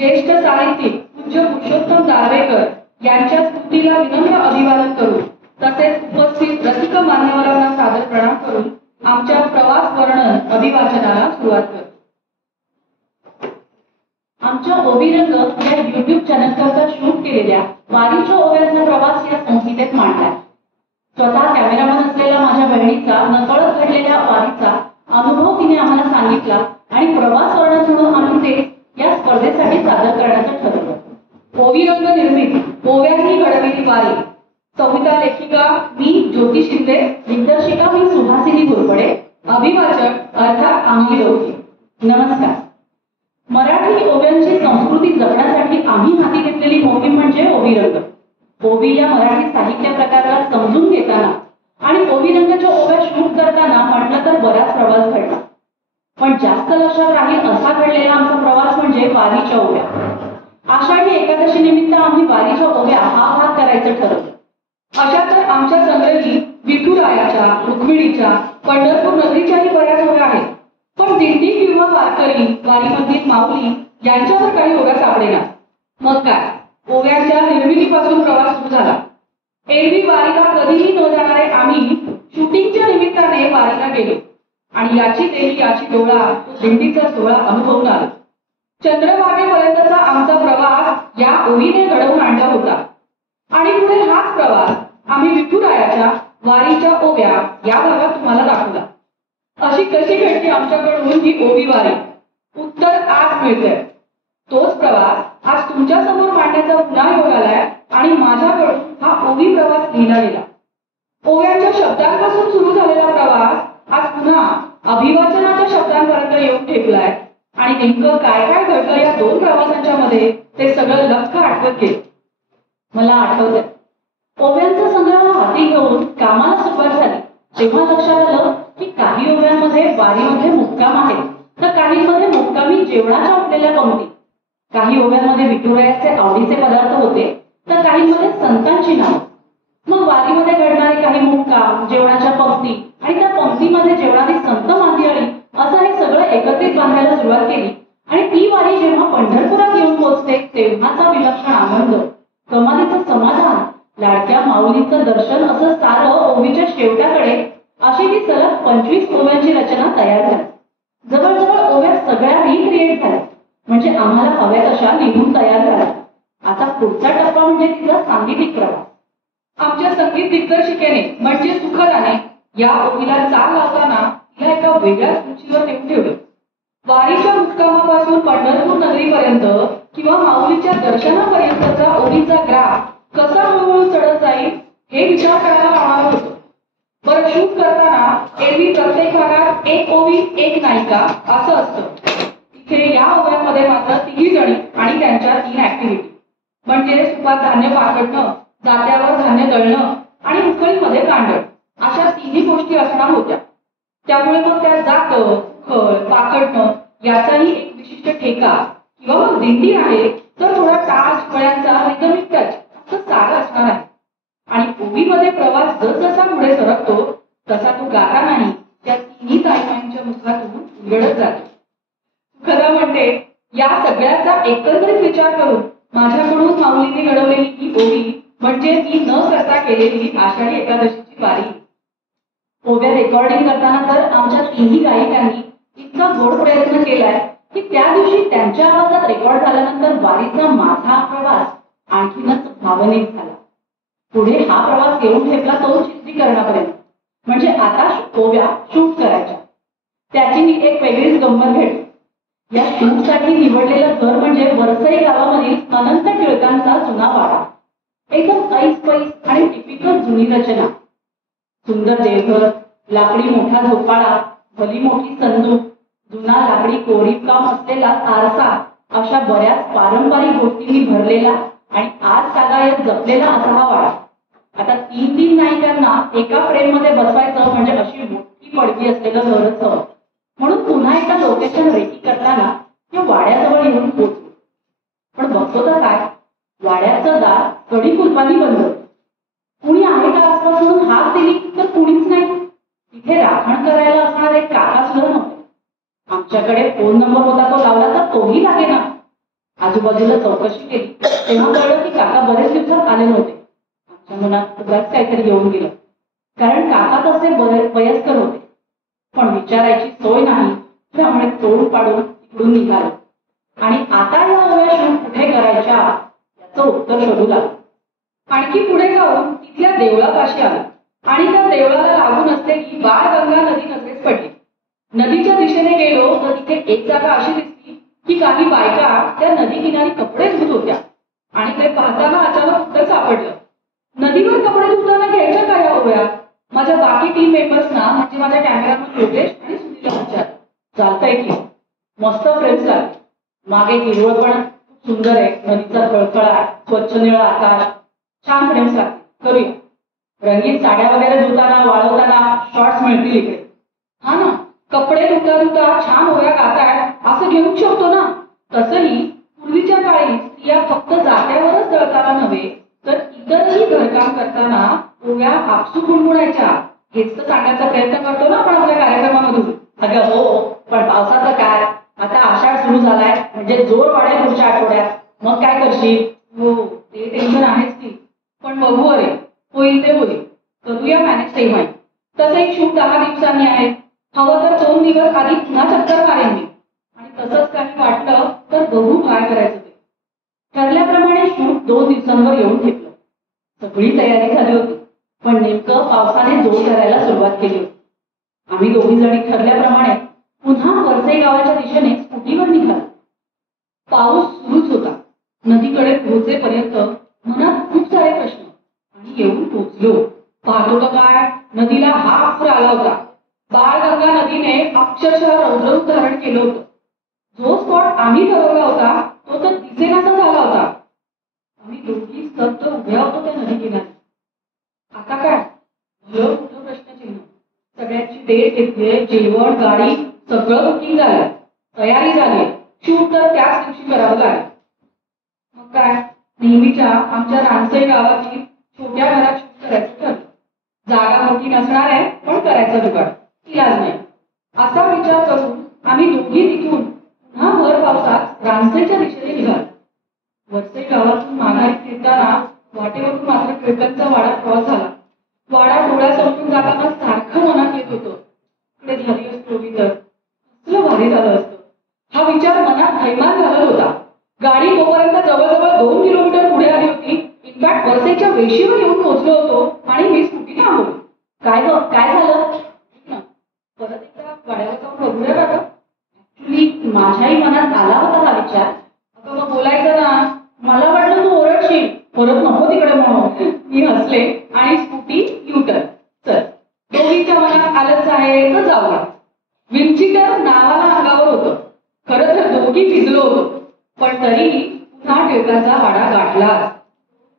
ज्येष्ठ साहित्यिक पूज्य पुरुषोत्तम दारव्हेकर यांच्या स्तुतीला विनम्र अभिवादन करून तसेच उपस्थित रसिक मान्यवरांना सादर प्रणाम करून आमच्या प्रवास वर्णन अभिवाचनाला सुरुवात करतो। आमच्या ओबीरंग या YouTube चॅनलकरता शूट केलेल्या वारीच्या ओव्यांचा प्रवास या संहितेत मांडलाय। स्वतः कॅमेरामन असलेल्या माझ्या बहिणीचा नकळत घडलेल्या वारीचा अनुभव तिने आम्हाला सांगितला आणि प्रवास वर्णन म्हणून आम्ही ते या स्पर्धेसाठी सादर करण्याचं ठरवलं। ओबीरंग निर्मित ओव्यांनी घडविली वारी। संहिता लेखिका मी ज्योती शिंदे, दिग्दर्शिका मी सुहासिनी घोरपडे, अभिवाचक अर्थात आम्ही दोघे। नमस्कार। मराठी ओव्यांची संस्कृती जपण्यासाठी आम्ही हाती घेतलेली मोहीम म्हणजे ओबीरंग। ओबी या मराठी साहित्य प्रकाराला समजून घेताना आणि ओबीरंगच्या ओव्या शूट करताना म्हटलं तर बराच प्रवास घडला, पण जास्त लक्षात राहील असा घडलेला आमचा प्रवास म्हणजे वारीच्या ओव्या। आषाढी एकादशी निमित्त आम्ही वारीच्या ओव्या हा भाग करायचं ठरवलं। अशा तर आमच्या संग्रही विठुरायाच्या, रुक्मिणीच्या, पंढरपूर नगरीच्याही बऱ्याच ओव्या आहेत, पण दिंडी किंवा वारकरी, वारीमधील माऊली यांच्यावर काही ओव्या सापडेना। मग काय, ओव्यांच्या निर्मितीपासून प्रवास सुरू झाला। एरवी वारीला कधीही न जाणारे आम्ही शूटिंगच्या निमित्ताने वारीला गेलो आणि याची देवी याची डोळा दिंडीचा सोहळा अनुभवून आलो। चंद्रभागेपर्यंतचा आमचा प्रवास या ओवीने घडवून आणला होता आणि पुढे हाच प्रवास आम्ही विठुरायाच्या वारीच्या ओव्या या भागात तुम्हाला दाखवला। अशी कशी घडली आमच्याकडून ही ओवी वारी? उत्तर आज मिळतंय। तोच प्रवास आज तुमच्या समोर मांडण्याचा पुन्हा योग आलाय आणि माझ्याकडून हा ओवी प्रवास लिहिला गेला। ओव्यांच्या शब्दांपासून सुरू झालेला प्रवास आज पुन्हा अभिवाचनाच्या शब्दांपर्यंत येऊन ठेपलाय आणि नेमकं काय काय घडलं या दोन प्रवासांच्या मध्ये ते सगळं लख्ख आठवत गेलं। मला आठवतंय, ओव्यांचा संग्रह हाती घेऊन कामाला सुरुवात झाली तेव्हा लक्षात आलं की काही ओव्यांमध्ये वारीमध्ये मुक्काम आहे, तर काहींमध्ये मुक्कामी जेवणाच्या उठलेल्या पंक्ती, काही ओव्यांमध्ये विठुरायाचे आवडीचे पदार्थ होते, तर काहींमध्ये संतांची नाव। मग वारीमध्ये घडणारे काही मुक्काम, जेवणाच्या पंक्ती आणि त्या पंक्तीमध्ये जेवणारी संत मांदियाळी असं हे सगळं एकत्रित बांधायला सुरुवात केली आणि ती वारी जेव्हा पंढरपुरात येऊन पोहोचते तेव्हाचा विलक्षण आनंद, कमालीचं समाधान, लाडक्या माऊलीचं दर्शन असं सारं ओवीच्या शेवटाकडे अशी ती सलग 25 ओव्यांची रचना तयार झाली। जवळजवळ ओव्या सगळ्या रिक्रिएट झाल्या, म्हणजे आम्हाला हव्या तशा लिहून तयार झाल्या। आता पुढचा टप्पा म्हणजे तिचा सांगीतिक प्रवास। आमच्या संगीत दिग्दर्शिकेने म्हणजे सुखदाने या ओवीला चाल लावताना तिला एका वेगळ्याच उंचीवर नेऊन ठेवलं। वारीच्या मुक्कामापासून पंढरपूर नगरीपर्यंत किंवा माऊलीच्या दर्शनापर्यंतचा ओवीचा ग्राफ कसा हळूहळू चढत जाईल हे विचार करायला लावणार होतो। बरं, शूट करताना एरवी प्रत्येक भागात एक ओवी एक नायिका असं असतं। इथे या ओव्यांमध्ये मात्र तिघी जणी आणि त्यांच्या 3 ऍक्टिव्हिटी, म्हणजे सुपात धान्य पाकडणं, जात्यावर धान्य दळणं आणि उकळीमध्ये कांडण, अशा 3ही गोष्टी असणार होत्या। त्यामुळे मग त्या जात, उखळ, पाकडणं याचाही एक विशिष्ट ठेका किंवा मग दिंडी आहे तर थोडा टाच, फळ्यांचा रिदमिक टच असं सारं असणार आहे। आणि ओवीमध्ये प्रवास जसजसा पुढे सरकतो तसा तो गाता नाही, त्या 3ही ताईमांच्या मुखातून उलगडत जातो। खरं म्हणते, या सगळ्याचा एकंदरीत विचार करून माझ्याकडून माऊलीने घडवलेली ही ओवी म्हणजे मी न करता केलेली आषाढी एकादशीची वारी। ओव्या रेकॉर्डिंग करताना तर आमच्या 3ही गायिकांनी इतका गोड प्रयत्न केलाय की त्या दिवशी त्यांच्या आवाजात रेकॉर्ड झाल्यानंतर वारीचा माझा प्रवास आणखीनच भावनिक झाला। पुढे हा प्रवास येऊन ठेपला तो चित्रीकरणापर्यंत, म्हणजे आता ओव्या शूट करायच्या। त्याची मी एक वेगळीच गंमत घडली। या शूटसाठी निवडलेलं घर म्हणजे वरसई गावामधील अनंत टिळकांचा जुना वाडा। एकदम ऐसपैस आणि टिपिकल जुनी रचना। सुंदर देवघर, लाकडी मोठा झोपाळा, भली मोठी संदूक, जुना लाकडी कोरीवकाम असलेला आरसा, अशा बऱ्याच पारंपरिक गोष्टींनी भरलेला आणि आज तागायत जपलेला असा हा वाडा। आता 3 नायिकांना एका फ्रेम मध्ये बसवायचं म्हणजे अशी मोठी पडवी असलेलं घरच हवं। म्हणून पुन्हा एका लोकेशन रेकी करताना या वाड्याजवळ येऊन पोहोचलो। पण बघतो तर काय, वाड्याचं दार कडी कुलपानी बंद। कुणी आहे का आसपास म्हणून हाक दिली तर कुणीच नाही। तिथे राखण करायला असणारे एक काका सुद्धा नव्हते। आमच्याकडे फोन नंबर होता तो लावला तर तोही लागेना। आजूबाजूला चौकशी केली तेव्हा कळलं की काका बरेच दिवसात आले नव्हते. आमच्या मनात उगाच काहीतरी येऊन गेलं, कारण काका तसे वयस्कर होते, पण विचारायची सोय नाही, त्यामुळे तोंड पाडून तिकडून निघालो आणि आता या ओव्या शूट कुठे करायच्या याचं उत्तर शोधू लागलो. आणखी पुढे जाऊन तिथल्या देवळापाशी आलो आणि त्या देवळाला लागून असलेली बाळगंगा नदी नजरेस पडली. नदीच्या दिशेने गेलो तर तिथे एक जागा अशी दिसली की काही बायका त्या नदी किनारी कपडे धुत होत्या आणि ते पाहताना अचानक उत्तर सापडलं. नदीवर कपडे धुताना घ्यायच्या काय ओव्या? माझ्या बाकी टीम मेंबर्सना म्हणजे माझ्या कॅमेरामन योगेश आणि सुनीला विचार. चालतंय की, मस्त फ्रेम्स लागले. मागे हिरवळपण खूप सुंदर आहे, नदीचा खळखळाट, स्वच्छ निळा आकाश, छान फ्रेम्स लागते, करूया. रंगीत साड्या वगैरे धुताना वाळवताना शॉर्ट्स मिळतील इकडे. हा ना, कपडे धुता धुता छान ओव्या गातायत असं घेऊ शकतो ना. तसंही पूर्वीच्या काळी स्त्रिया फक्त जात्यावरच दळताना नव्हे तर इतरही घरकाम करताना ओव्या आपसूक गुणगुणायच्या. हेच तर सांगायचा प्रयत्न करतो ना आपण आपल्या कार्यक्रमामधून. अगं हो, पण पावसाचं काय, आता आषाढ सुरू झालाय म्हणजे जोर वाढेल पुढच्या आठवड्यात. मग काय करशील? हो, ते टेन्शन आहेच की, पण बघू अरे, होईल ते होईल, करूया मॅनेज तेव्हाही. तसंही शूट 10 दिवसांनी आहे, हवं तर 2 दिवस आधी पुन्हा चक्कर मारेन मी. आणि तसंच काही वाटलं तर बघू काय करायचं ते. ठरल्याप्रमाणे शूट 2 दिवसांवर येऊन ठेपलं. सगळी तयारी झाली होती, पण नेमकं पावसाने जोर करायला सुरुवात केली होती. आम्ही दोघी जणी ठरल्याप्रमाणे पुन्हा वरसई गावाच्या दिशेने स्कूटीवर निघालो. पाऊस सुरूच होता. नदीकडे पोहोचेपर्यंत मनात खूप सारे प्रश्न आणि येऊन पोहोचलो. पाहतो का काय, नदीला हा पूर आला होता. बाळगंगा नदीने अक्षरशः रौद्ररूप धारण केलं होतं. जो स्पॉट आम्ही ठरवला होता तो तर दिसेनासा झाला होता. आम्ही दोघी स्तब्ध उभ्या होतो त्या नदी किनारी. आता काय भलं कुठं प्रश्नचिन्ह. सगळ्यांची डेट घेतलीये, जेवण, गाडी सगळं बुकिंग झालंय, तयारी झाली. शूट तर त्याच दिवशी करावं लागेल. मग काय, नेहमीच्या आमच्या रानसई गावाची छोट्या घरात शूट करायचं ठरलं. जागा मोठी नसणार आहे, पण करायचा जुगाड, इलाज नाही. असा विचार करून आम्ही दोघी तिथून पुन्हा भर पावसात रानसईच्या दिशेने निघालो. वरसई गावातून माघारी फिरताना वाटेवरून मात्र टिळकांचा वाडा क्रॉस झाला. वाडा डोळ्या समजून जाताना सारखं मनात येत होतं, इकडे झाली असती तर कसलं भारी झालं असतं. हा विचार मनात थैमान घालत होता. गाडी तोपर्यंत जवळजवळ 2 किलोमीटर पुढे आली होती. इनफॅक्ट वरसईच्या वेशीवर येऊन पोहोचलो होतो आणि मी स्कूटी थांबवली. काय झालं ना, परत एकदा गाड्यावर जाऊन बघूया का? ऍक्च्युली माझ्याही मनात आला होता हा विचार. अगं मग बोलायचं ना, मला वाटलं तू ओरडशील, परत नको तिकडे म्हणून. मी हसले आणि स्कूटी युटर्न. चल, दोघीच्या मनात आलंच आहे तर जाऊया. विंचीटर नावाला अंगावर होतं. खरं तर दोघी भिजलो होतो, पण तरीही पुन्हा टिळकांचा वाडा गाठला.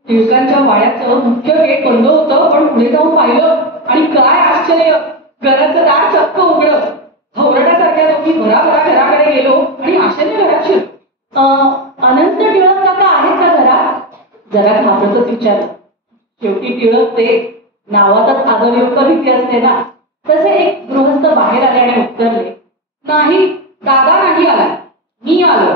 टिळकांच्या वाड्याचं मुख्य गेट बंद होतं, पण पुढे जाऊन पाहिलं आणि काय आश्चर्य, घराचं दार चक्क उघडं. हवरड्यासारख्या दोघी भराभरा घराकडे गेलो आणि आशेने घरात शिरलो. अनंत टिळक काका आहेत का घरात? जरा घाबरतच विचारलं. शेवटी टिळक ते नावातच आदरयुक्त भीती असते ना. तसे एक गृहस्थ बाहेर आल्याने उत्तरले, नाही दादा नाही आला, मी आलो.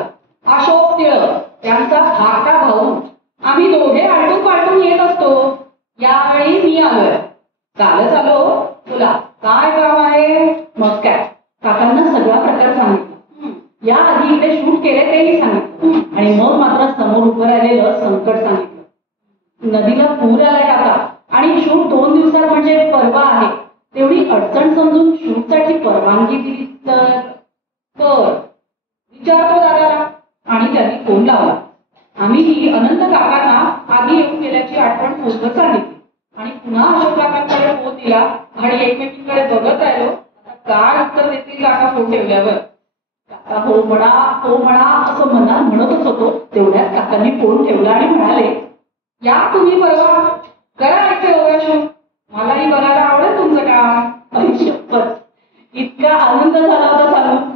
अशोक टिळक, त्यांचा धाकटा भाऊ. आम्ही दोघे आलटून पालटून येत असतो. यावेळी मी आलोय. कालच आलो. तुला काय काम आहे? मग काय, काकांना सगळा प्रकार सांगितला. या आधी इकडे शूट केले तेही सांगितलं आणि मग मात्र समोर उभं राहिलेलं संकट सांगितलं. नदीला पूर आलाय काका आणि शूट 2 दिवसात म्हणजे परवा आहे. तेवढी अडचण समजून शूटसाठी परवानगी दिली तर? विचारतो दादाला. आणि त्यांनी फोन लावला. आम्हीही अनंत काकांना आधी येऊन गेल्याची आठवण फोनवर सांगितली आणि पुन्हा अशोक काकांकडे फोन दिला आणि एकमेकींकडे बघत राहिलो. आता काय उत्तर देतील काका फोन ठेवल्यावर. काका हो म्हणा असं मनात म्हणतच होतो. तेवढ्यात काकांनी फोन ठेवला आणि म्हणाले, या तुम्ही परवा, करा इथे ओव्या शूट, मलाही बघायला आवडेल तुमचं काम. शपथ, इतका आनंद झाला होता सांगून.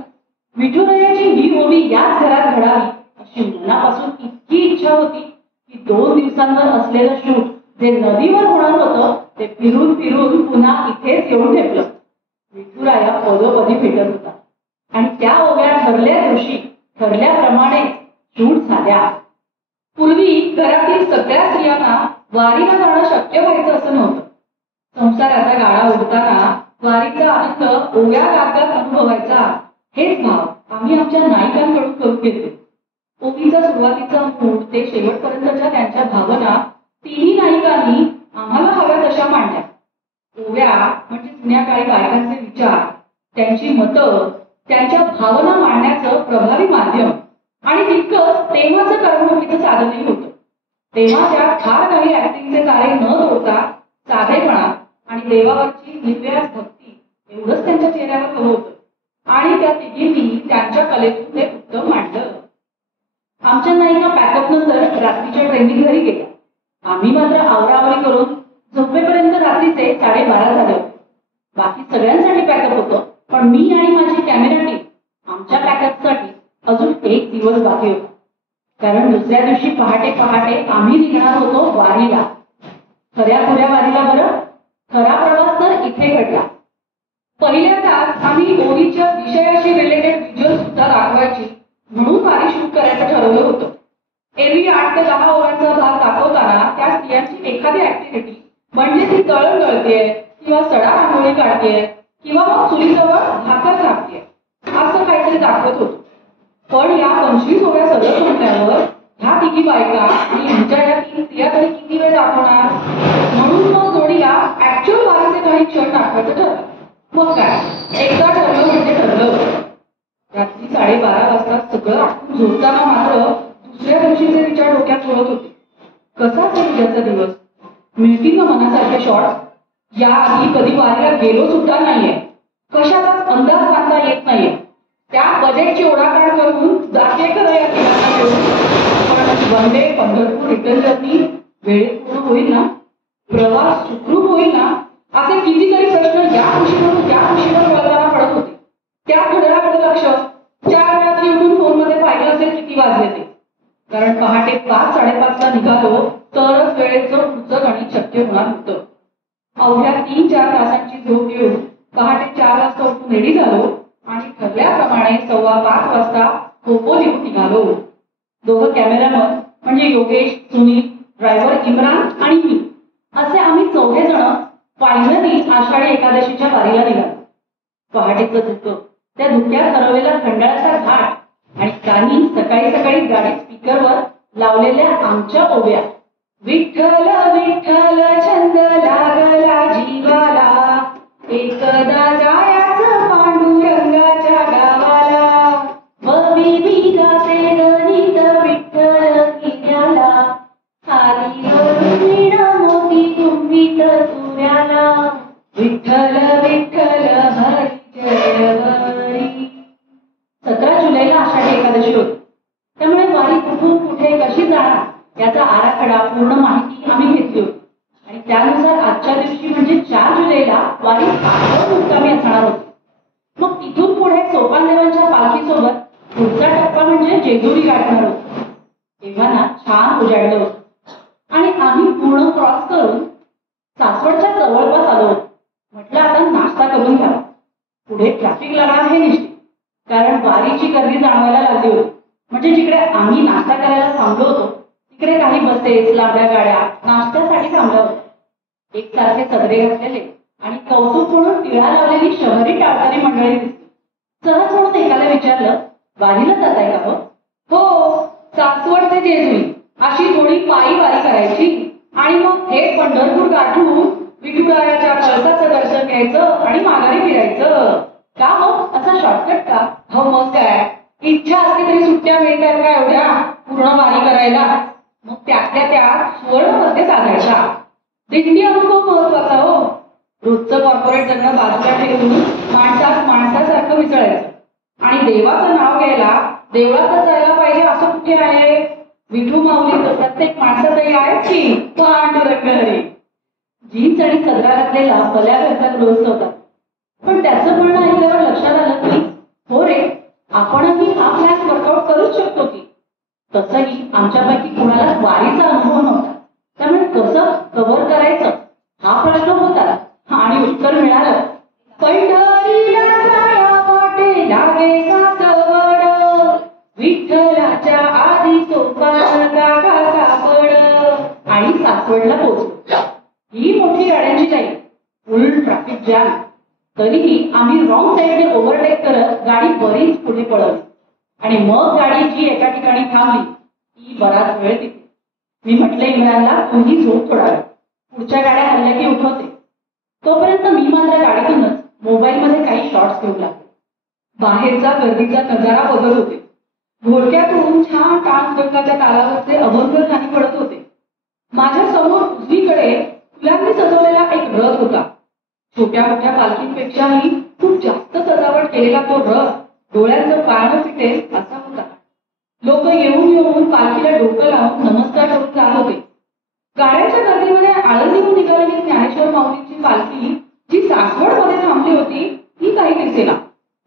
विठुरायाची ही ओवी याच घरात घडावी अशी मनापासून इतकी इच्छा होती की 2 दिवसांवर असलेलं शूट जे नदीवर होणार होतं ते फिरून फिरून पुन्हा इथेच येऊन ठेपलं. विठुराया पदोपदी भेटत होता आणि त्या ओव्या ठरल्या दिवशी ठरल्याप्रमाणे शूट झाल्या. घरातील सगळ्या स्त्रियांना वारीला जाणं शक्य व्हायचं असं नव्हतं. संसाराचा गाळा ओढताना वारीचा आनंद ओव्या गागात अनुभवायचा, हेच भाव आम्ही आमच्या नायिकांकडून करून घेतले. ओवीचा सुरुवातीचा मूड ते शेवटपर्यंतच्या त्यांच्या भावना तिन्ही नायिकांनी आम्हाला हव्या तशा मांडल्या. ओव्या म्हणजे जुन्या काळी गायकांचे विचार, त्यांची मतं, त्यांच्या भावना मांडण्याचं प्रभावी माध्यम आणि तितकंच तेव्हाचं करमणुकीचं साधनही होतं. तेव्हा त्या फार काही ऍक्टिंगचे तारे न तोडता साधेपणा आणि देवावरची निर्व्याज भक्ती एवढंच त्यांच्या चेहऱ्यावर हवं होतं आणि त्या तिघींनी त्यांच्या कलेतून ते उत्तम मांडलं. आमच्या नायिका पॅकअप नंतर रात्रीच्या ट्रेनिंग घरी गेल्या. आम्ही मात्र आवराआवरी करून झोपेपर्यंत रात्रीचे 12:30 झाले होते. बाकी सगळ्यांसाठी पॅकअप होतं, पण मी आणि माझी कॅमेरा टीम आमच्या पॅकअपसाठी अजून 1 दिवस बाकी होता. कारण दुसऱ्या दिवशी पहाटे पहाटे आम्ही निघणार होतो वारीला. खऱ्या खुऱ्या वारीला बरं. खरा प्रवास तर इथे घडला. पहिल्यांदाच आम्ही ओवीच्या विषयाशी रिलेटेड व्हिज्युअल सुद्धा दाखवायची म्हणून वारी शूट करायचं ठरवलं होतं. एरवी 8 ते 10 ओव्यांचा भाग दाखवताना त्या स्त्रियांची एखादी ऍक्टिव्हिटी म्हणजे ती तळण गळतेय किंवा सडा रांगोळी काढतेय किंवा मग चुलीजवळ भाकर थापतेय असं काहीतरी दाखवत होतो. पण या 25 ओव्या सगळं म्हटल्यावर ह्या तिघी बायका आणि यांच्या या 3 स्त्रिया तरी किती वेळ दाखवणार, म्हणून मग जोडीला ऍक्च्युअल वारीचे काही क्षण दाखवायचं ठरलं. मग काय एकदा ठरलं म्हणजे ठरलं. रात्री 12:30 वाजता सगळं आटून झोपताना मात्र दुसऱ्या दिवशीचे विचार डोक्यात बोलत होते. कसा असेल उद्याचा दिवस, मिळतील ना मनासारखे शॉर्ट्स. या आधी कधी वारीला गेलो सुद्धा नाहीये, कशाचाच अंदाज बांधता येत नाहीये. त्या बजेटची ओढाताण करून जाते खरं या तिघांना घेऊन, पण वंदे पंढरपूर रिटर्न जर्नी वेळेत पूर्ण होईल ना, प्रवास सुखरूप होईल ना, असे कितीतरी प्रश्न या खुशीवरून त्या खुशीवर वळताना पडत होते. त्या घड्याळाकडे लक्ष. 4 वेळा उठून फोनमध्ये पाहिलं असेल किती वाजले ते. कारण पहाटे 5-5:30ला निघालो तरच वेळेचं पुढचं गणित शक्य होणार होतं. अवघ्या 3-4 तासांची झोप घेऊन पहाटे 4 वाजता उठून रेडी झालो आणि ठरल्याप्रमाणे 5:15 वाजता खोपोलीहून निघालो. दोघं कॅमेरामन म्हणजे योगेश, सुनील, ड्रायव्हर इम्रान आणि मी असे आम्ही 4घे जण फायनली आषाढी एकादशीच्या वारीला निघालो. पहाटेचं धुकं, त्या धुक्यात हरवलेला खंडाळाचा घाट आणि कानी सकाळी सकाळी गाडी स्पीकरवर लावलेल्या आमच्या ओव्या. विठ्ठल विठ्ठल छंद लागला जीवाला, एकदा जायाचं पांडुरंगाच्या गावाला, बबी गाते गणित विठ्ठल किऱ्याला, खाली मोती तुम्ही तुऱ्याला, विठ्ठल विठ्ठल हरी जय हरी. 17 जुलैला आषाढी एकादशी होती. त्यामुळे वारी कुठून कुठे कशी जाणार याचा आराखडा पूर्ण माहिती आम्ही घेतली होती आणि त्यानुसार आजच्या दिवशी म्हणजे 4 जुलैला वारी पाचवड मुक्कामी असणार होती. मग तिथून पुढे सोपानदेवांच्या पालखीसोबत पुढचा टप्पा म्हणजे जेजुरी गाठणार होतो. तेव्हा ना छान उजाडलं होतं आणि आम्ही पूर्ण क्रॉस करून सासवडच्या जवळपास आलो होतो. म्हटलं आता नाश्ता करून घ्यावा. पुढे ट्रॅफिक लागणार हे निश्चित, कारण वारीची गर्दी जाणवायला लागली होती. म्हणजे जिकडे आम्ही नाश्ता करायला थांबलो होतो तिकडे काही बसेस, लांबड्या गाड्या नाश्त्यासाठी थांबल्या होत्या. एकसारखे सदरे घातलेले आणि कौतुक म्हणून टिळा लावलेली शहरी टाळकरी मंडळी दिसली. सहज म्हणून एकाला विचारलं, वारीला जाताय का? हो, सासवड ते जेजुरी अशी थोडी पायी वारी करायची आणि मग थेट पंढरपूर गाठून विठुरायाच्या कळसाचं दर्शन घ्यायचं आणि माघारी फिरायचं. का हो असा शॉर्टकट का? हो मग काय, इच्छा असली तरी सुट्ट्या मिळतात का एवढ्या पूर्ण वारी करायला? मग त्यातल्या त्यात सुवर्णमध्ये साधायचा. दिंडी अनुभव महत्वाचा हो. रोजचं कॉर्पोरेट जगणं बाजूला ठेवून माणसासारखं मिसळायचं आणि देवाचं नाव घ्यायला देवळातच जायला पाहिजे असं कुठे आहे? विठू माऊली तर प्रत्येक माणसातही आहेच की. पांडुरंग हरी. जीन्स आणि सदरा घातलेला भल्या घरचा गृहस्थ होता, पण त्याचं म्हणणं ऐकल्यावर लक्षात आलं की हो रे, आपणही हा प्लॅन वर्कआउट करूच शकतो की. तसंही आमच्यापैकी कुणाला वारीचा अनुभव नव्हता, त्यामुळे कसं कव्हर करायचं हा प्रश्न होता आणि उत्तर मिळालं. पंढरीला जाया वाटे लागे सासवड, विठ्ठलाच्या आधी सोपान काका सापड, सासवडला पोहोचलो. ही मोठी गाड्यांची लाईन, फुल ट्रॅफिक जॅम. तरीही आम्ही रॉंग साईडने ओव्हरटेक करत गाडी बरीच पुढे पळवली आणि मग गाडी जी एका ठिकाणी थांबली ती बराच वेळ तिथे. मी म्हटलं इम्रानला, तूही झोप थोडा वेळ, पुढच्या गाड्या हल्ल्या की उठवते. तोपर्यंत मी मात्र गाडीतूनच मोबाईलमध्ये काही शॉर्ट्स घेऊ लागले. बाहेरचा गर्दीचा नजारा बदल होते. घोडक्यातून छान टाळगंगाच्या तालावरचे अभंग गाणी पडत होते. माझ्या समोर उजवीकडे फुलांनी सजवलेला एक रथ होता. छोट्या मोठ्या पालखींपेक्षाही खूप जास्त सजावट केलेला तो रथ डोळ्यांचं पाळणं फिटेल असा होता. लोक येऊन येऊन पालखीला डोकं लावून नमस्कार करून जात होते. गाड्यांच्या गर्दीमध्ये आळंदीहून निघालेली ज्ञानेश्वर माऊलींची पालखी जी सासवडमध्ये थांबली होती ती काही दिसेना.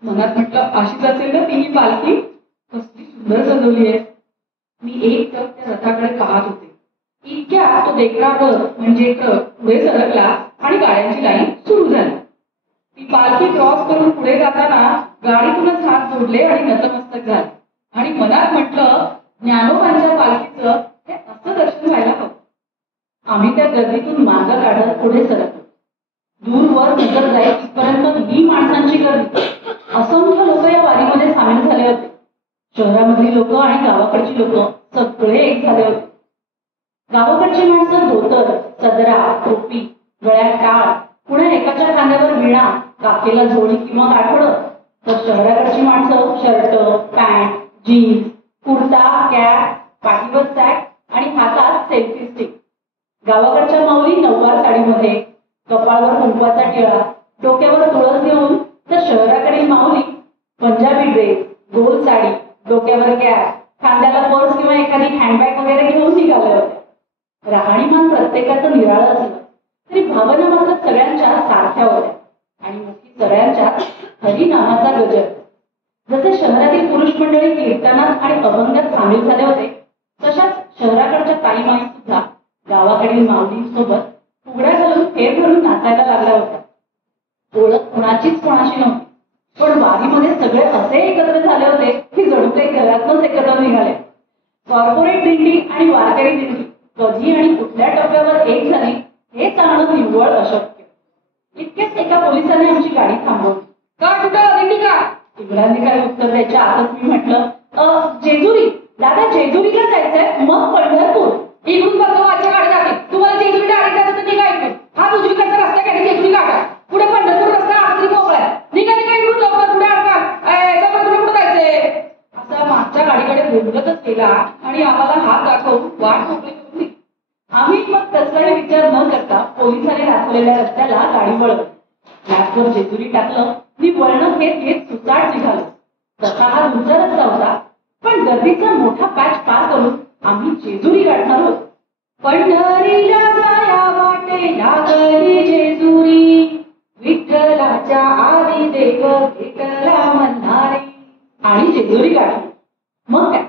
मनात म्हटलं, अशीच असेल ना ती ही पालखी, कसली सुंदर सजवली आहे. मी एक तर त्या रथाकडे पाहत होते. इतक्या तो देखणा रथ म्हणजे ट्रक पुढे सरकला आणि गाड्यांची लाईन सुरू झाली. ती पालखी क्रॉस करून पुढे जाताना गाडीतूनच हात जोडले आणि नतमस्तक झाले आणि मनात म्हटलं, ज्ञानोबांच्या पालखीचं हे असं दर्शन व्हायला हवं. आम्ही त्या गर्दीतून मार्ग काढत पुढे सरकलो. दूरवर नजर जाईल तिथपर्यंत ही माणसांची गर्दी. असंख्य लोक या वारीमध्ये सामील झाले होते. शहरामधली लोक आणि गावाकडची लोक सगळे एक झाले होते. गावाकडची माणसं धोतर, सदरा, टोपी, गळ्यात टाळ, पुढे एकाच्या खांद्यावर विणा, काकेला झोळी किंवा गाठोडं. तर शहराकडची माणसं shirt, pant, jeans, kurta, cap, पाठीवर सॅक आणि हातात सेल्फी स्टिक. गावाकडच्या माऊली नऊवार साडीमध्ये, कपाळावर कुंकवाचा टिळा, डोक्यावर तुळस घेऊन, तर शहराकडील माऊली पंजाबी ड्रेस, गोल साडी, डोक्यावर कॅप, खांद्याला पर्स किंवा एखादी हँडबॅग वगैरे घेऊन निघाले होते. राहणीमान प्रत्येकाचं निराळं असलं तरी भावना मात्र सगळ्यांच्या सारख्या होत्या आणि मुख्य सगळ्यांच्यात हरिनामाचा गजर. जसे शहरातील पुरुष मंडळी कीर्तनात आणि अभंगात सामील झाले होते, तशाच शहराकडच्या ताईमाई सुद्धा गावाकडील माऊलींसोबत फुगड्या घालून फेर घालून नाचायला लागल्या होत्या. ओळख कोणाचीच कोणाशी नव्हती, पण वारीमध्ये सगळे असे एकत्र झाले होते की जणू काही घरातच एकत्र निघाले. कॉर्पोरेट दिंडी आणि वारकरी दिंडी कधी आणि कुठल्या टप्प्यावर एक झाली हे सांगणं निव्वळ अशक्य. इतकेच एका पोलिसाने आमची गाडी थांबवली. का कुठं दिंडी का? इम्रानने काय उत्तर द्यायच्या आतच मी म्हटलं, जेजुरी दादा, जेजुरीला जायचंय, मग पंढरपूर. इकडून बघावाच्या गाडी जाते. तुम्हाला जेजुरी डायरेक्ट जायचं तर निघा इकडून. हा उजवीकडचा रस्ता काय जेजुरी काढा, पुढे पंढरपूर रस्ता आतरी मोकळा आहे. निघा निघा इकडून लवकर, पुढे अडका, तुला कुठं जायचंय? असा मागच्या गाडीकडे बोलतच गेला आणि आम्हाला हात दाखवून वाट मोकळी करून दिली. आम्ही मग कसलाही विचार न करता पोलिसांनी दाखवलेल्या रस्त्याला गाडी वळवली. मॅपवर जेजुरी टाकलं. मी वळण घेत सुसाट निघालो. तसा हा दूरचा रस्ता होता, पण गर्दीचा मोठा पॅच पार करून आम्ही जेजुरी गाठणार होतो. पंढरीला जाया वाटे लागली जेजुरी, विठ्ठलाच्या आधी देव भेटला म्हणणारी. आणि जेजुरी गाठली. मग काय,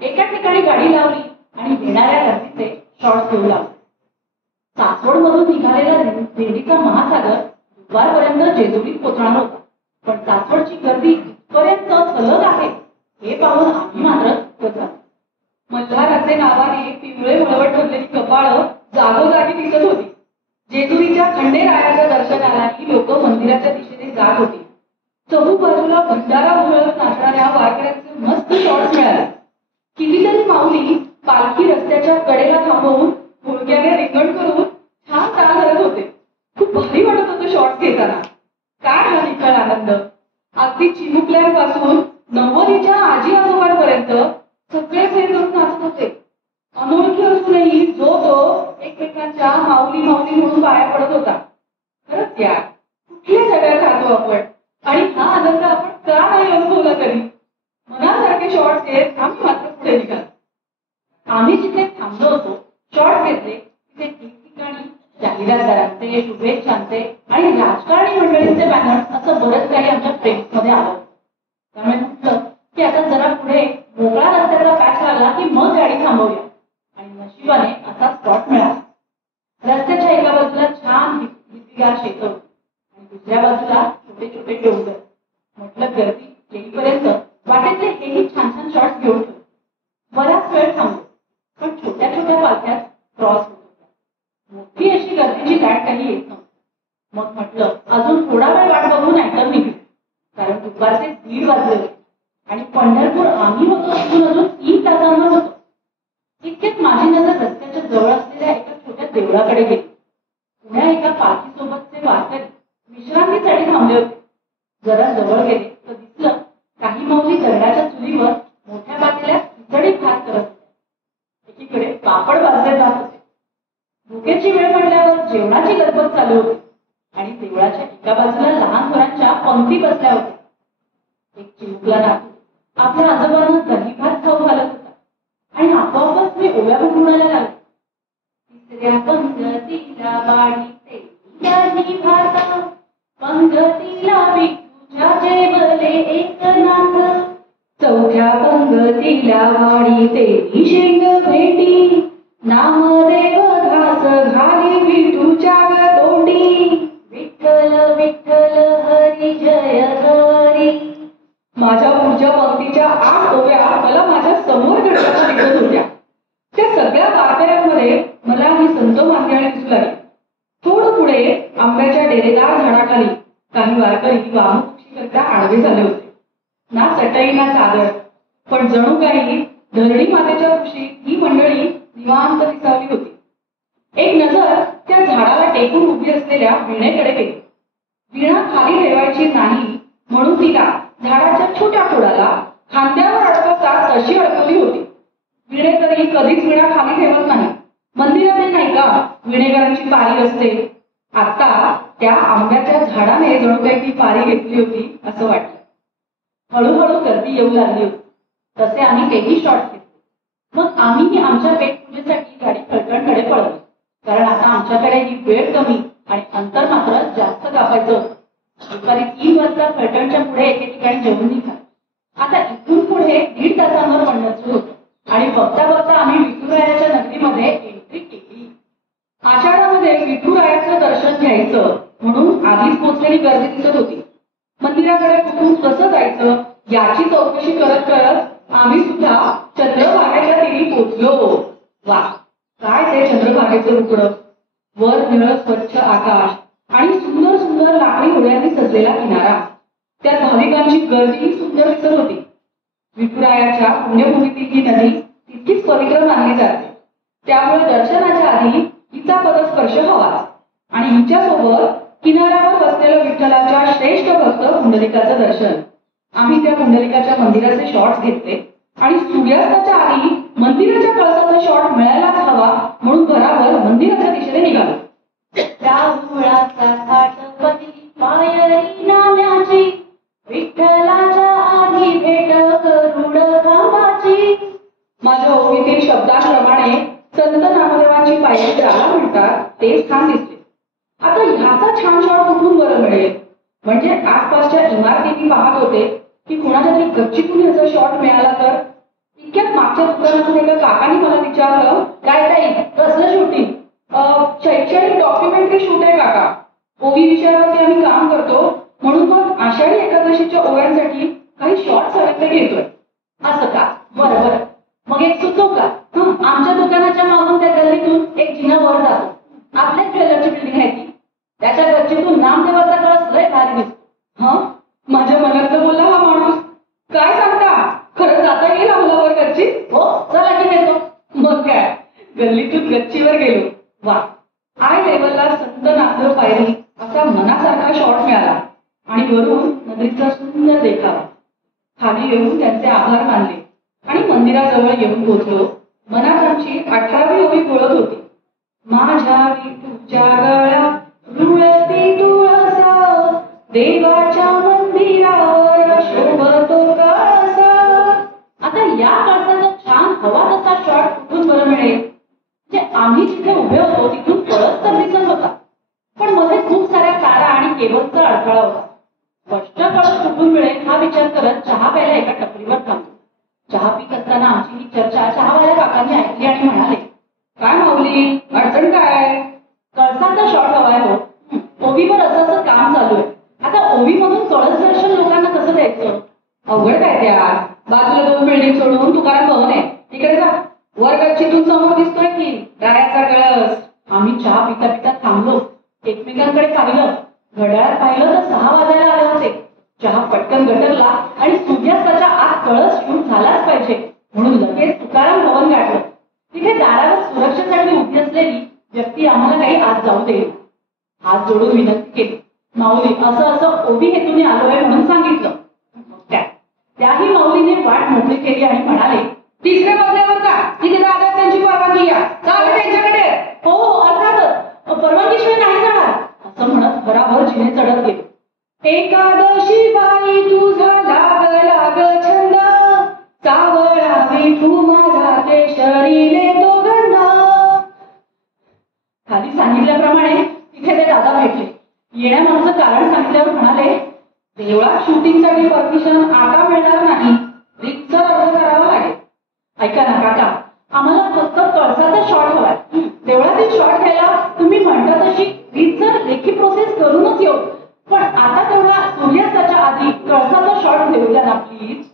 एका ठिकाणी गाडी लावली आणि येणाऱ्या गर्दीचे शॉर्ट्स घेऊ लागले. सासवड मधून निघालेला दिंडीचा महासागर दुपारपर्यंत जेजुरीत पोचणार होता, पण सासवडची गर्दी इथपर्यंत सलग आहे हे पाहून आम्ही मात्र झालो. मल्हाराचे नावाने पिवळे मळवट भरलेली कपाळं जागोजागी दिसत होती. जेजुरीच्या खंडेरायाच्या दर्शनालाही लोक मंदिराच्या दिशेने जात होती. चहू बाजूला भंडारा उधळत नाचणाऱ्या वारकऱ्यांचे मस्त शॉट्स मिळाले. कितीतरी माऊली पालखी रस्त्याच्या कडेला थांबवून मुळक्याने रिंगण करून छान ताल धरत होते. खूप भारी वाटत होतं शॉट्स घेताना. काय हा निखळ आनंद. अगदी चिमुकल्यांपासून नव्वदीच्या आजी आजोबांपर्यंत सगळे फेर करून नाचत होते. अनोळखी असूनही जो तो एकमेकांच्या माऊली माऊली म्हणून पाया पडत होता. खरंच यार, कुठल्या जगात राहतो आपण आणि हा आनंद आपण का नाही अनुभवला कधी. मनासारखे शॉर्ट्स घेत आम्ही मात्र पुढे निघालो. आम्ही जिथे थांबलो होतो शॉर्ट्स घेतले तिथे ठिकठिकाणी जाहिरातदारांचे, शुभेच्छांचे आणि राजकारणी मंडळींचे बॅनर्स असं बरंच काही आमच्या फ्रेम्समध्ये आलं. त्यामुळे म्हटलं की आता जरा पुढे मोकळा रस्त्याचा पॅच लागला की मग गाडी थांबवूया आणि नशिबाने असा स्पॉट मिळाला. रस्त्याच्या एका बाजूला छान हिरवीगार शेतं आणि दुसऱ्या बाजूला छोटे छोटे डोंगर. म्हटलं गर्दी येईपर्यंत वाटेतले हेही छान छान शॉट्स घेऊन ठेवले. बराच वेळ थांबलो, पण छोट्या छोट्या पालख्यात क्रॉस होत होत्या. आणि पंढरपूर आम्ही होतो तिथून अजून 3 तासांवर होतो. इतकेच माझी नजर रस्त्याच्या जवळ असलेल्या एका छोट्या देवळाकडे गेली. पुण्या एका पालखीसोबतचे वारकरी विश्रांतीसाठी थांबले होते. जरा जवळ गेले तर दिसलं काही माऊली दगडाच्या चुलीवर मोठ्या पातेल्यात खिचडी भात करत होत्या. एकीकडे पापड भाजले जात होते. भुकेची वेळ पडल्यावर जेवणाची गडबड चालू होती आणि देवळाच्या एका बाजूला लहान मुलांच्या पंक्ती बसल्या होत्या. एक चिमुकला नातू आपल्या आजोबांना दही भात खाऊ घालत होता आणि आपोआपच मी ओव्या म्हणायला लागले. तिसऱ्या पंगतीला वाढीते दही भात, पंगतीला विठूच्या जेवले एकनाथ, चौथ्या पंगतीला वाढीते शेंग भेटी, नामदेव घास घाली विठूच्या तोंडी, विठ्ठल विठ्ठल हरी जय हरी. माझ्या पुढच्या पंक्तीच्या 8 ओव्या मला माझ्या समोर घडताना दिसत होत्या. त्या सगळ्या वारकऱ्यांमध्ये मला ही संत मांदियाळी दिसू लागली. थोडं पुढे आंब्याच्या डेरेदार झाडाखाली काही वारकरी वामकुक्षी करता आडवे झाले होते. ना चटई ना चादर, पण जणू काही धरणी मातेच्या कुशीत ही मंडळी निवांत दिसावली होती. एक नजर त्या झाडाला टेकून उभी असलेल्या वीणेकडे गेली. वीणा खाली ठेवायची नाही म्हणून तिला झाडाच्या छोट्या खोडाला खांद्यावर अडकवतात तशी अडकवली होती. वीणे तरी कधीच वीणा खाली ठेवत नाही. मंदिरात नाही का विणेकरांची पारी असते. आता त्या आंब्याच्या झाडाने जणू काही ती पारी घेतली होती असं वाटलं. हळूहळू गर्दी येऊ लागली होती. तसे आम्ही तेही शॉट घेतले. मग आम्हीही आमच्या पेटपूजेसाठी गाडी फलटणकडे पळवली. कारण आता आमच्याकडे ही वेळ कमी आणि अंतर मात्र जास्त कापायचं होतं. दुपारी 3 वाजता फलटणच्या पुढे एके ठिकाणी जेवून निघालो. आता इथून पुढे 1.5 तासांवर पंढरपूर होतं आणि बघता बघता आम्ही विठुरायाच्या नगरीमध्ये एंट्री केली. आषाढामध्ये विठुरायाचं दर्शन घ्यायचं म्हणून आधीच पोहोचलेली गर्दी दिसत होती. मंदिराकडे कुठून कसं जायचं याची चौकशी करत करत आम्ही सुद्धा चंद्रभागेच्या तिरी पोहोचलो. वा, काय ते चंद्रभागेचं रुपडं! वर निळं स्वच्छ आकाश आणि सुंदर सुंदर लाकडी होड्यांनी सजलेला किनारा. त्या भाविकांची गर्दीही सुंदर दिसत होती. विठुरायाच्या पुण्यभूमीतील ही नदी तितकीच पवित्र मानली जाते. त्यामुळे दर्शनाच्या आधी हिचा पदस्पर्श हवा आणि हिच्यासोबत किनाऱ्यावर बसलेलं विठ्ठलाच्या श्रेष्ठ भक्त पुंडलिकाचं दर्शन. आम्ही त्या पुंडलिकाच्या मंदिराचे शॉट्स घेतले आणि सूर्यास्ताच्या आधी मंदिराच्या कळसाचा शॉट मिळायलाच हवा म्हणून घरावर मंदिराच्या दिशेने निघालो. त्या मुळाचा थाटपणी पायरी नाम्याची, विठ्ठलाच्या आधी भेट गरुड खांबाची. माझ्या ओवीतील शब्दांप्रमाणे संत नामदेवांची पायरी ज्याला म्हणतात ते स्थान दिसले. आता ह्याचा छान शॉट कुठून बरं मिळेल? म्हणजे आसपासच्या इमारती मी पाहत होते की कुणाच्या तरी गच्चीतून ह्याचा शॉट मिळाला तर. इतक्यात मागच्या दुकानातून एका काकांनी मला विचारलं, काय ताई कसलं शूटिंग? शैक्षणिक डॉक्युमेंटरी शूट आहे काका. ओवी विषयावरती आम्ही काम करतो म्हणून मग आषाढी एकादशीच्या ओव्यांसाठी काही शॉर्ट सेलेक्ट घेतोय. असं का? बरं बरं, मग एक सुचव का? आमच्या दुकानाच्या मागून त्या गल्लीतून एक जिना वर जातो. आपल्याच ज्वेलरची बिल्डिंग आहे ती. त्याच्या गच्चीतून नामदेवाचा कळस लय भारी दिसतो. माझ्या मनातलं बोलला हा माणूस. काय सांगता? खरं जाता येईल आम्हाला वर गच्ची? हो चला की येतो. मग काय, गल्लीतून गच्चीवर गेलो. वा, आय लेवलला संत नामदेव पायरी असा मनासारखा शॉट मिळाला आणि वरून नदीचा सुंदर देखावा. खाली येऊन त्यांचे आभार मानले आणि मंदिराजवळ येऊन पोहोचलो. मनात आमची 18वी ओवी बोलत होती. माझ्या विठूच्या गळ्यात रुळती तुळस, देवाच्या मंदिरावर शोभतो कळस. आता या कळसाचा छान हवा तसा शॉट कुठून बरं मिळेल? जे आम्ही जिथे उभे होतो तिथून कळस तर दिसत होता, पण मध्ये खूप साऱ्या तारा आणि केबलचा अडथळा होता. स्पष्ट कळस कुठून मिळेल हा विचार करत चहा प्यायला एका टपरीवर थांबलो. चहा पीत असताना आमची ही चर्चा चहावाल्या काकांनी ऐकली आणि म्हणाले, काय माऊली, अडचण काय? कळसाचा शॉट हवाय हो. ओवीवर असं काम चालू आहे. आता ओवी मधून कळस दर्शन लोकांना कसं द्यायचं? अवघड काय त्या? बाजूला 2 बिल्डिंग सोडून तुकाराम भवन आहे, तिकडे जा. वर गच्चीतून समोर दिसतोय की रायाचा कळस. आम्ही चहा पिता पिता थांबलो. एकमेकांकडे पाहिलं. घड्याळात पाहिलं तर 6 वाजायला आले होते. चहा पटकन गटरला आणि सूर्यास्ताच्या आत कळस शूट झालाच पाहिजे म्हणून लगेच तुकाराम भवन गाठलं. तिथे दारावर सुरक्षेसाठी उभी असलेली व्यक्ती आम्हाला काही आत जाऊ दे. हात जोडून विनंती केली. माऊली असं असं ओबी हेतूने आलोय म्हणून सांगितलं. त्याही माऊलीने वाट मोकळी केली आणि म्हणाले, तिसऱ्या मजल्यावर का? तिथे दादा त्यांची परवानगी घ्या. चालेल त्यांच्याकडे. हो अर्थातच, परवानगीशिवाय नाही जाणार असं म्हणत बराबर जिने चढत गेले. एकादशी बाई तुझा लाग लाग छंद, सावळावी तू माझा केशरीले तो गंध. खाली सांगितल्याप्रमाणे तिथे ते दादा भेटले. येण्यामागचं कारण सांगितल्यावर म्हणाले, देवळात शूटिंगसाठी परमिशन आता मिळणार नाही, रितसर अर्ज करावा लागेल. ऐका ना काका, आम्हाला फक्त कळसाचा शॉट हवाय. देवळातील शॉट घ्यायला तुम्ही म्हणता तशी रीतसर लेखी प्रोसेस करूनच येऊ, पण आता तेवढा सूर्यास्ताच्या आधी कळसाचा शॉट देऊ द्या ना प्लीज.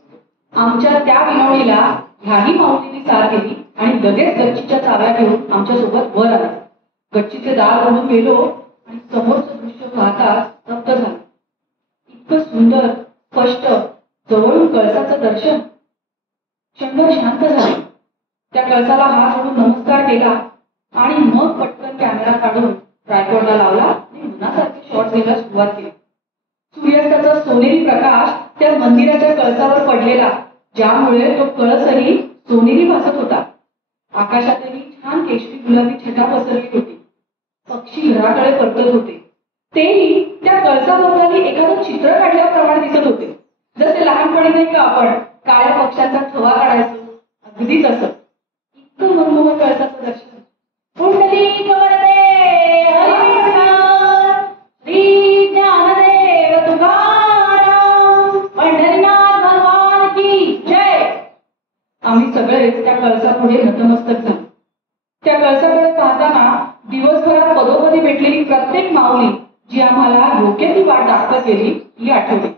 आमच्या त्या विनवणीला ह्याही माऊलीने साथ दिली आणि लगेच गच्चीच्या चाव्या घेऊन आमच्यासोबत वर आला. गच्चीचे दार ओढून गेलो आणि समोरचं दृश्य पाहताच स्तब्ध झालं. इतकं सुंदर, स्पष्ट, जवळून कळसाचं दर्शन. क्षणभर शांत झाले. त्या कळसाला हात जोडून नमस्कार केला आणि मग पटकन कॅमेरा काढून ट्रायपॉडला लावला आणि मनासारखे शॉट्स घ्यायला सुरुवात केली. सूर्यास्ताचा सोनेरी प्रकाश त्या मंदिराच्या कळसावर पडलेला, ज्यामुळे तो कळसही सोनेरी भासत होता. आकाशातही छान केशरी गुलाबी छटा पसरली होती. पक्षी घराकडे परतत होते. तेही त्या कळसाभोवताली एखादं चित्र काढल्याप्रमाणे दिसत होते. जसे लहानपणी नाही का आपण काळ्या पक्षाचा थवा काढायचो, अगदी तसं. इतकं मनमोहक कळसाचं दर्शन. कुंडली वरदे हरी विठ्ठल, श्री ज्ञानदेव तुकाराम, पंढरीनाथ भगवान की जय. आम्ही सगळेच त्या कळसापुढे नतमस्तक झालो. त्या कळसाकडे पाहताना दिवसभरात पदोपदी भेटलेली प्रत्येक माऊली जी आम्हाला योग्य ती वाट दाखवत गेली ही आठवली.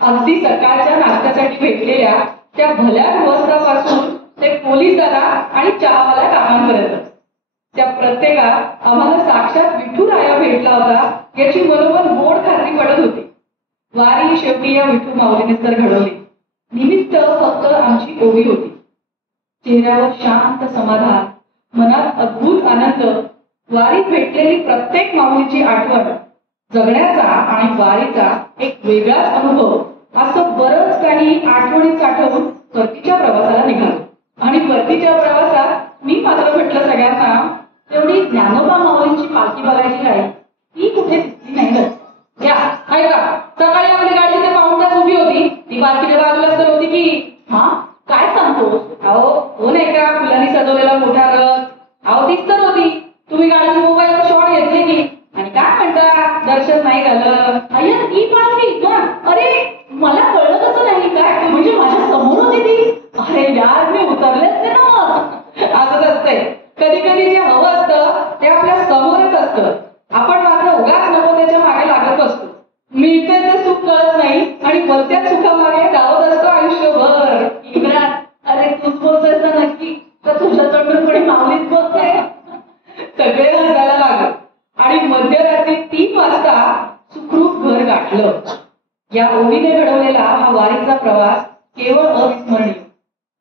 अगदी सकाळच्या नाश्त्यासाठी भेटलेल्या त्या भल्या गृहस्थापासून ते पोलीस दादा आणि चहावाला कामांपर्यंत त्या प्रत्येका आम्हाला साक्षात विठुराया भेटला होता याची मनोमन गोड खात्री पडत होती. वारी शेवटी या विठू माऊलीनेच तर घडवली. निमित्त फक्त आमची ओवी होती. चेहऱ्यावर शांत समाधान, मनात अद्भुत आनंद. वारीत भेटलेली प्रत्येक माऊलीची आठवण, जगण्याचा आणि वारीचा एक वेगळाच अनुभव, असं बरंच काही आठवणी साठवून परतीच्या प्रवासाला निघालो. आणि परतीच्या प्रवासात मी मात्र म्हटलं सगळ्यांना, तेवढी ज्ञानोबा माऊलींची पालखी बघायची राहील, ती कुठे दिसली नाही. या ऐका, सकाळी आपली गाडी तिथे पाऊण तास उभी होती, ती पालखीच्या बाजूलाच तर होती की. हा काय सांगतोस? अहो हो नाही का, फुलांनी सजवलेला मोठा रथ. अहो तीच तर होती. तुम्ही गाडीची मोबाईलवर शॉट घेतले की. आणि काय म्हणता, दर्शन नाही झालं. अय्या ती पालखी का? अरे मला कळलं कसं नाही. काय म्हणजे माझ्या समोर होती ती? अरे यार मी उतरले असते ना मग. असंच असतंय. कधी कधी जे हवं असतं ते आपल्या समोरच असतं. आपण मात्र उगाच नको त्याच्या मागे लागत असतो. मिळते ते सुख कळत नाही आणि भलत्याच सुखामागे धावत असतो आयुष्यभर. इम्रान, अरे तूच बोलतोयस ना नक्की? तर तुझ्या तोंडून कोणी माऊलीच बोलतोय? सगळे हसायला लागले आणि मध्यरात्री 3 वाजता सुखरूप घर गाठलं. या ओवीने घडवलेला हा वारीचा प्रवास केवळ अविस्मरणीय.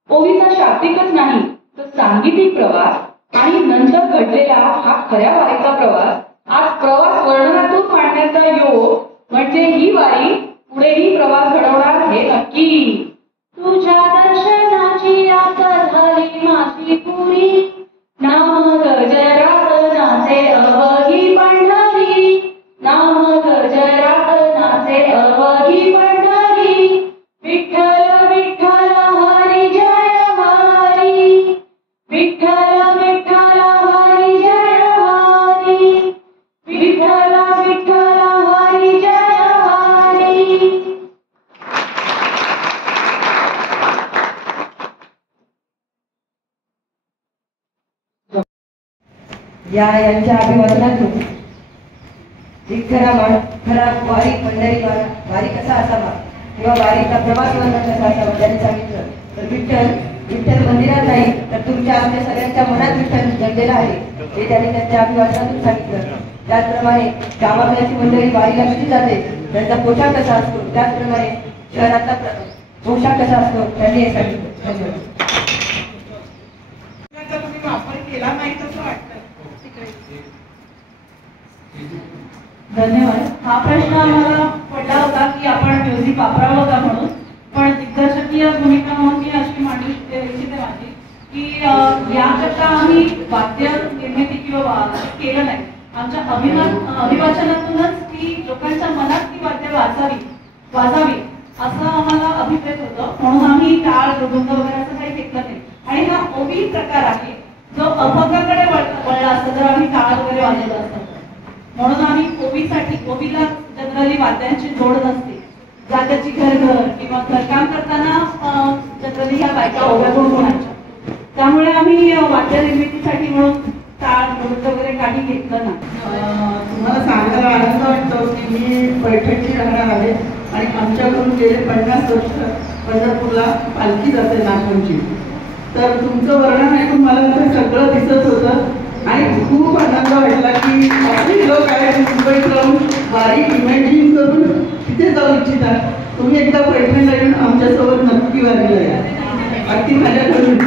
ओवीचा शाब्दिकच नाही तर सांगीतिक प्रवास आणि नंतर घडलेला हा खऱ्या वारीचा प्रवास आज प्रवास वर्णनातून मांडण्याचा योग म्हणजे ही वारी पुढेही प्रवास घडवणार हे नक्की. तुझ्या दर्शनाची आस झाली माझी पुरी, नाम गजरात नाचे अवघी पंढरी, नाम गजरात नाचे अवघी पंढरी. विठ्ठल विठ्ठल हरी जय हरी, विठ्ठल विठ्ठल हरी जय हरी, विठ्ठल विठ्ठल हरी जय हरी. यांच्या अभिवादनातून खरा वारी पंढरी वारी कसा असावा किंवा वारीचा प्रवास वर्णन कसा असावा त्यांनी सांगितलं. तर विठ्ठल मंदिरात नाही तर तुमच्या आपल्या सगळ्यांच्या मनात विठ्ठल जगलेला आहे हे त्यांनी त्यांच्या अभिवादनातून सांगितलं. त्याचप्रमाणे गावाकडची मंडळी वारीला कशी जाते, त्यांचा पोशाख कसा असतो, त्याचप्रमाणे पोशाख कसा असतो त्यांनी हे सांगितलं. धन्यवाद. तुम्ही वापर केला नाही तसं वाटतं धन्यवाद. हा प्रश्न आम्हाला पडला होता की आपण म्युझिक वापरावं का म्हणून, पण दिग्दर्शकीय भूमिका म्हणून मी अशी मांडू इच्छिते माझी की याकरता आम्ही वाद्य निर्मिती किंवा केलं नाही. आमच्या अभिवाचनातूनच ती लोकांच्या मनात ती वाद्य वाजावी असं आम्हाला अभिप्रेत होतं, म्हणून आम्ही टाळ मृदुंग वगैरे असं काही घेतलं नाही. आणि हा ओवी प्रकार आहे जो अभंगाकडे वळला असता जर आम्ही टाळ वगैरे वाजवलं असतं, म्हणून आम्ही ओवीला जनरली वाद्यांची जोड नसते. जात्याची घर किंवा घरकाम करताना जनरली ह्या बायका ओव्या गुणगुणायच्या, त्यामुळे आम्ही वाद्य निर्मितीसाठी म्हणून टाळ मृदुंग वगैरे काही घेतलं नाही. तुम्हाला सांगायला आनंद वाटतो की मी पैठणची राहणार आहे आणि आमच्याकडून गेले 50 वर्ष पंढरपूरला पालखी जाते नागपूरची. तर तुमचं वर्णन ऐकून मला ते सगळं दिसत होतं आणि खूप आनंद वाटला की काही लोक आहेत मुंबईत राहून वारी इमॅजिन करून तिथे जाऊ इच्छितात. तुम्ही एकदा पैठणला येऊन आमच्यासोबत नक्की वारीला या. अगदी माझ्याकडून